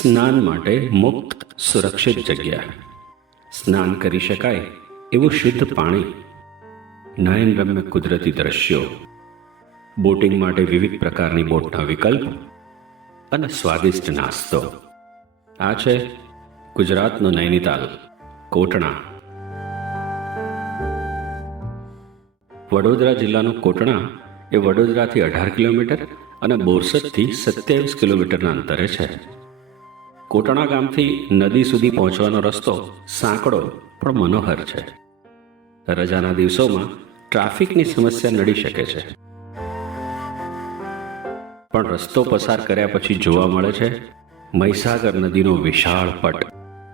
સ્નાન માટે મુક્ત સુરક્ષિત જગ્યા, સ્નાન કરી શકાય એવું શુદ્ધ પાણી, નયનરમ્ય કુદરતી દ્રશ્યો, બોટિંગ માટે વિવિધ પ્રકારની બોટના વિકલ્પ અને સ્વાદિષ્ટ નાસ્તો. આ છે ગુજરાતનો નૈનીતાલ, કોટણા. વડોદરા જિલ્લાનું કોટણા એ વડોદરાથી 18 કિલોમીટર અને બોરસદથી 27 કિલોમીટરના અંતરે છે. કોટણા ગામથી નદી સુધી પહોંચવાનો રસ્તો સાંકડો પણ મનોહર છે. રજાના દિવસોમાં ટ્રાફિકની સમસ્યા નડી શકે છે, પણ રસ્તો પસાર કર્યા પછી જોવા મળે છે મહીસાગર નદીનો વિશાળ પટ,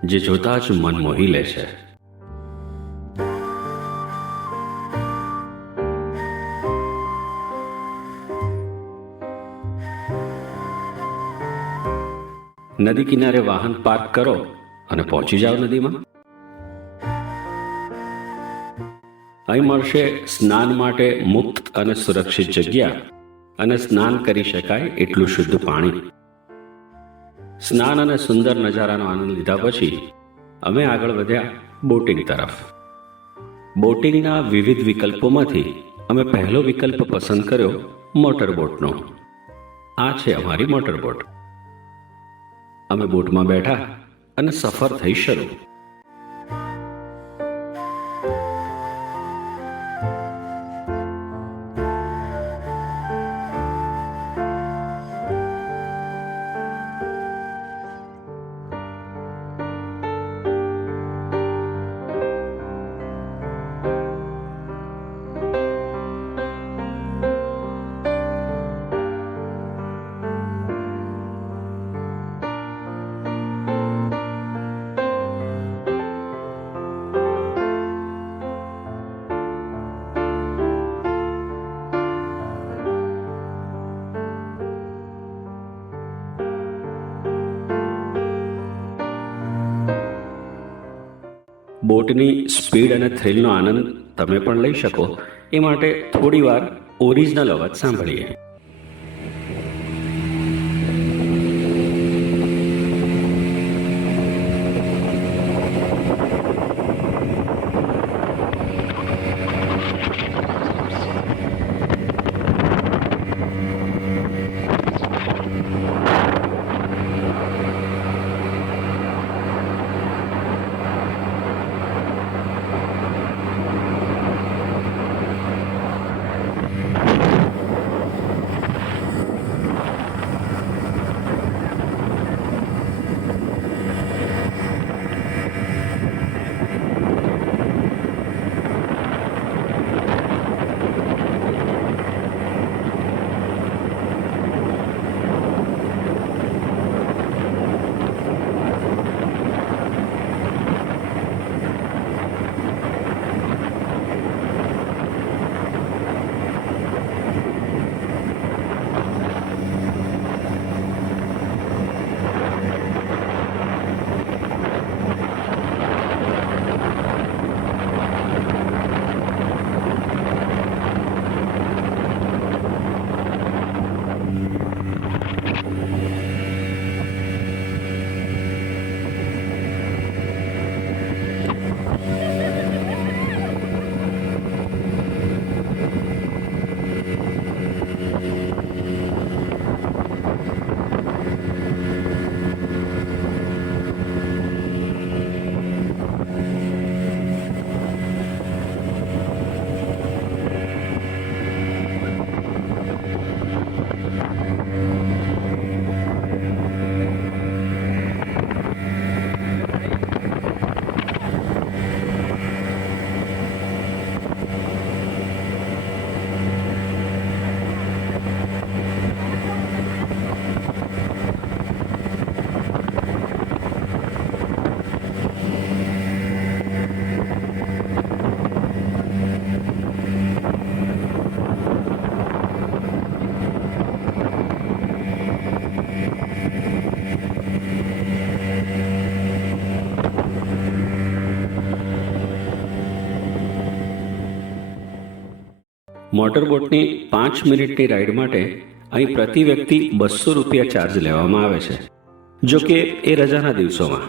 જે જોતા જ મન મોહી લે છે. નદી કિનારે વાહન પાર્ક કરો અને પહોંચી જાઓ નદીમાં. અહીં મળશે સ્નાન માટે મુક્ત અને સુરક્ષિત જગ્યા અને સ્નાન કરી શકાય એટલું શુદ્ધ પાણી. સ્નાન અને સુંદર નજારાનો આનંદ લીધા પછી અમે આગળ વધ્યા બોટિંગ તરફ. બોટિંગના વિવિધ વિકલ્પોમાંથી અમે પહેલો વિકલ્પ પસંદ કર્યો મોટરબોટનો. આ છે અમારી મોટરબોટ. અમે બોટમાં બેઠા અને સફર થઈ શરૂ. બોટની સ્પીડ અને થ્રિલનો આનંદ તમે પણ લઈ શકો એ માટે થોડી વાર ઓરિજિનલ અવાજ સાંભળીએ. મોટરબોટની 5 મિનિટની રાઈડ માટે અહીં પ્રતિ વ્યક્તિ 200 રૂપિયા ચાર્જ લેવામાં આવે છે. જો કે એ રજાના દિવસોમાં.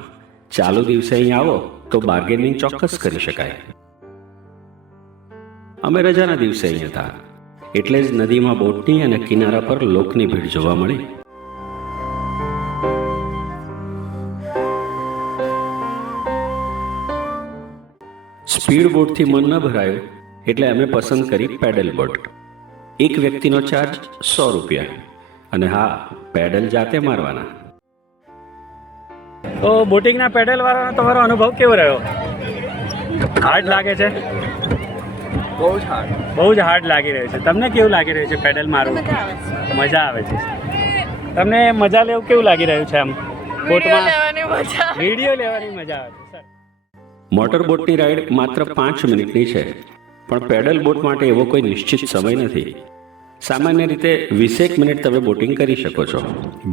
ચાલુ દિવસે અહીં આવો તો બાર્ગેનિંગ ચોક્કસ કરી શકાય. અમે રજાના દિવસે અહીં હતા એટલે જ નદીમાં બોટની અને કિનારા પર લોકની ભીડ જોવા મળી. સ્પીડ બોટથી મન ન ભરાયું એટલે અમે પસંદ કરી પેડલ બોટ. એક વ્યક્તિનો ચાર્જ 100 રૂપિયા, અને હા, પેડલ જાતે મારવાના. તો બોટિંગના પેડલ વાળાનો તમારો અનુભવ કેવો રહ્યો? હાર્ડ લાગે છે? બહુ જ હાર્ડ લાગી રહ્યું છે. તમને કેવું લાગી રહ્યું છે પેડલ મારવું? મજા આવે છે. તમને મજા લેવું કેવું લાગી રહ્યું છે? આમ બોટમાં વિડીયો લેવાની મજા આવે છે. મોટરબોટની રાઈડ માત્ર 5 મિનિટની છે, પણ પેડલ બોટ માટે એવો કોઈ નિશ્ચિત સમય નથી. સામાન્ય રીતે 20 મિનિટ તમે બોટિંગ કરી શકો છો.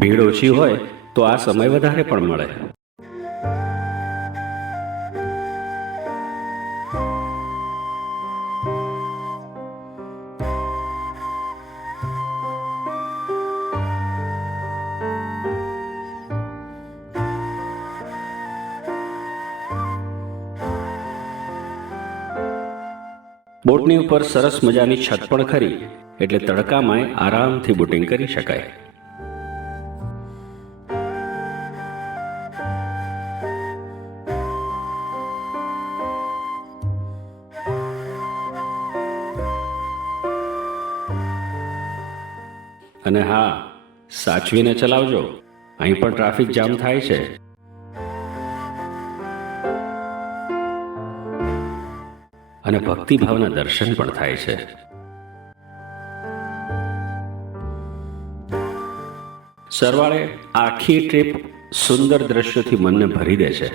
ભીડ ઓછી હોય તો આ સમય વધારે પણ મળે. બોટની ઉપર સરસ મજાની છત પણ ખરી, એટલે તડકામાંય આરામથી બોટિંગ કરી શકાય. અને હા, સાચવીને ચલાવજો. અહીં પણ ટ્રાફિક જામ થાય છે. અને ભક્તિભાવના દર્શન પણ થાય છે. સરવાળે આખી ટ્રીપ સુંદર દ્રશ્યોથી મનને ભરી દે છે.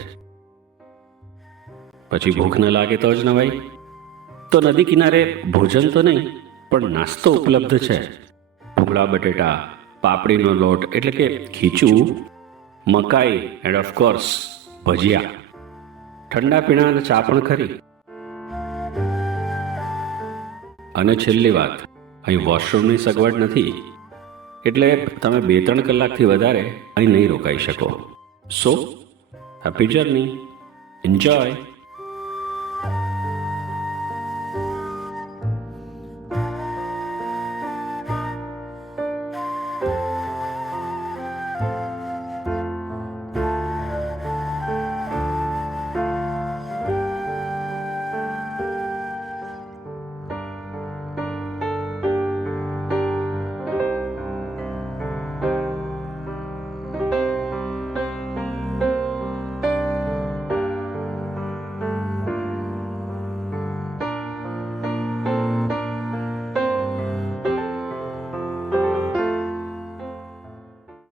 પછી ભૂખ ન લાગે તો જ નવાઈ. તો નદી કિનારે ભોજન તો નહીં, પણ નાસ્તો ઉપલબ્ધ છે. ભૂંગળા બટેટા, પાપડીનો લોટ એટલે કે ખીચું, મકાઈ એન્ડ ઓફકોર્સ ભજીયા. ઠંડા પીણા અને ચા પણ ખરી. અને છેલ્લી વાત, અહીં વોશરૂમની સગવડ નથી, એટલે તમે 2-3 કલાકથી વધારે અહીં નહીં રોકાઈ શકો. So happy journey, enjoy.